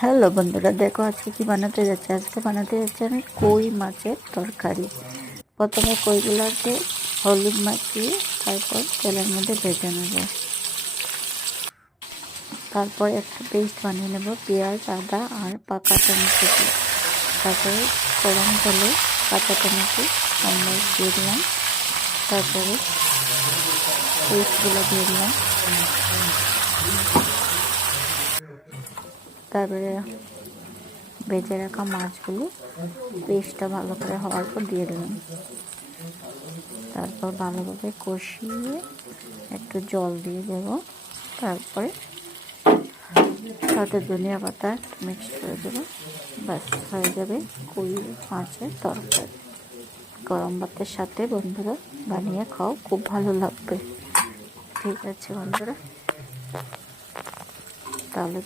Hello বন্ধুরা, দেখো আজকে কি বানাতে যাচ্ছি। আজকে বানাতে যাচ্ছি আমি কই মাছের তরকারি। প্রথমে কইগুলোকে হলুদ মাখিয়ে তারপর তেলের মধ্যে ভেজে নেব। তারপর একটা পেস্ট বানিয়ে নেব পেঁয়াজ, আদা আর পাকা টমেটো দিয়ে। তারপরে গরম তেলে কাঁচা টমেটো আমরা দিয়ে দিলাম। তারপরে পেস্টগুলো দিয়ে দিলাম। তারপরে ভেজে রাখা মাছগুলো পেস্টটা ভালো করে হওয়ার পর দিয়ে দিলাম। তারপর ভালোভাবে কষিয়ে একটু জল দিয়ে দেবো। তারপরে সাথে ধনিয়া পাতা মিক্স করে দেবো। ব্যাস হয়ে যাবে কই মাছের তরকারি। গরম ভাতের সাথে বন্ধুরা বানিয়ে খাও, খুব ভালো লাগবে। ঠিক আছে বন্ধুরা, তাহলে